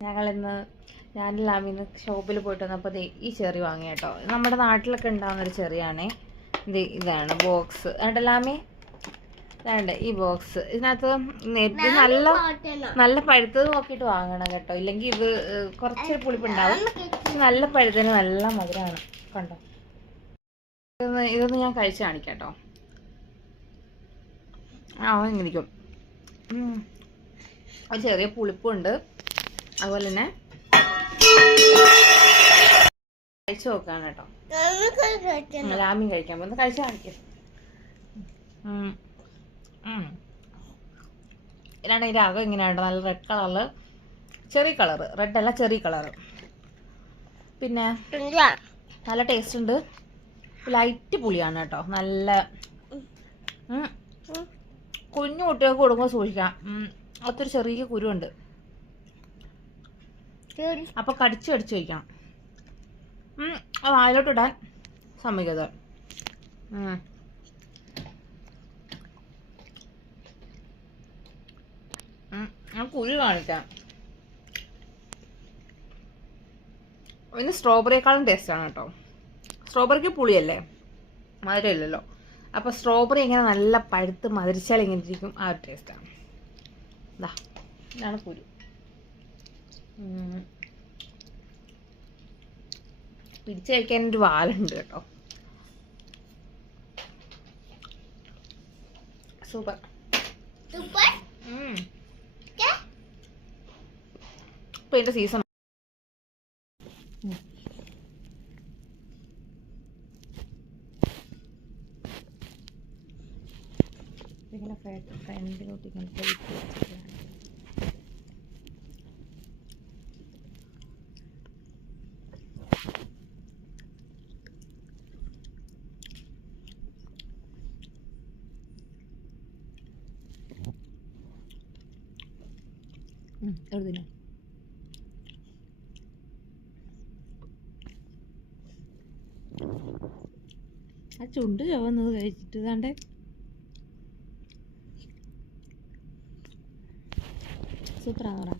ഞങ്ങളിന്ന് ഞാൻ ലാമിന്ന് ഷോപ്പിൽ പോയിട്ട് വന്നപ്പോൾ ദേ ഈ ചെറി വാങ്ങി കേട്ടോ. നമ്മുടെ നാട്ടിലൊക്കെ ഉണ്ടാകുന്നൊരു ചെറിയാണേ. ഇത് ഇതാണ് ബോക്സ്. വേണ്ട ലാമി? വേണ്ട ഈ ബോക്സ്. ഇതിനകത്ത് നെറ്റ് നല്ല നല്ല പഴുത്തത് നോക്കിയിട്ട് വാങ്ങണം കേട്ടോ. ഇല്ലെങ്കിൽ ഇത് കുറച്ചൊരു കുറച്ച് പുളിപ്പുണ്ടാവും നല്ല പഴുത്തതിന് നല്ല മധുരമാണ് കണ്ടോ? ഇതൊന്ന് ഇതൊന്ന് ഞാൻ കഴിച്ച് കാണിക്കാം കേട്ടോ ആ ഇങ്ങനെ. ഒരു ചെറിയ പുളിപ്പുണ്ട്. അതുപോലെ തന്നെ കഴിച്ചു നോക്കാണ് കേട്ടോ. ലാമ്യം കഴിക്കാൻ ഒന്ന് കഴിച്ചു കാണിക്കും. ഇതാണ് ഇതിന്റെ അകം ഇങ്ങനെയാണ് നല്ല റെഡ് കളറിൽ ചെറിയ കളറ് റെഡ് അല്ല ചെറിയ കളറ് പിന്നെ നല്ല ടേസ്റ്റ് ഉണ്ട്. ലൈറ്റ് പുളിയാണ് കേട്ടോ. നല്ല. കുഞ്ഞു കുട്ടികൾക്ക് കൊടുക്കുമ്പോൾ സൂക്ഷിക്കാം. ഒത്തിരി ചെറിയ കുരുണ്ട് അപ്പൊ കടിച്ചു കടിച്ചു വയ്ക്കണം വായിലോട്ട് ഇടാൻ. ഉം, ഞാൻ കുരു കാണിക്കാം. ഇതിന് സ്ട്രോബെറിയേക്കാളും ടേസ്റ്റാണ് കേട്ടോ. സ്ട്രോബെറിക്ക് പുളിയല്ലേ? മധുരം ഇല്ലല്ലോ. അപ്പോൾ സ്ട്രോബെറി ഇങ്ങനെ നല്ല പഴുത്ത് മധുരിച്ചാൽ ഇങ്ങനെ ഇരിക്കും. ആ ഒരു ടേസ്റ്റാണ് ഇതാ ഇതാണ് കുരു. പിടിച്ച് കഴിക്കാൻ ഒരു വാലുണ്ട് കേട്ടോ. സൂപ്പർ. ഇപ്പൊ ഇതിന്റെ സീസൺ ഇങ്ങനെ ഫ്രണ്ടിലോട്ട് ഇങ്ങനെ എഴുതില്ല ആ ചുണ്ട് ചുവന്നത് കഴിച്ചിട്ട് ഇതാണ്ട്. സൂപ്പറാണ് പറ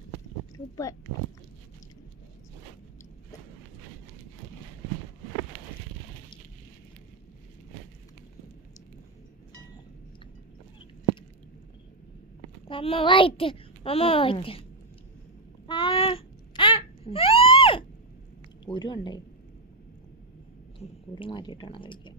അമ്മ വായിട്ട് അമ്മ ആ കുരു ഉണ്ടേ. കുരു മാറ്റിയിട്ടാണ് കഴിക്കുക.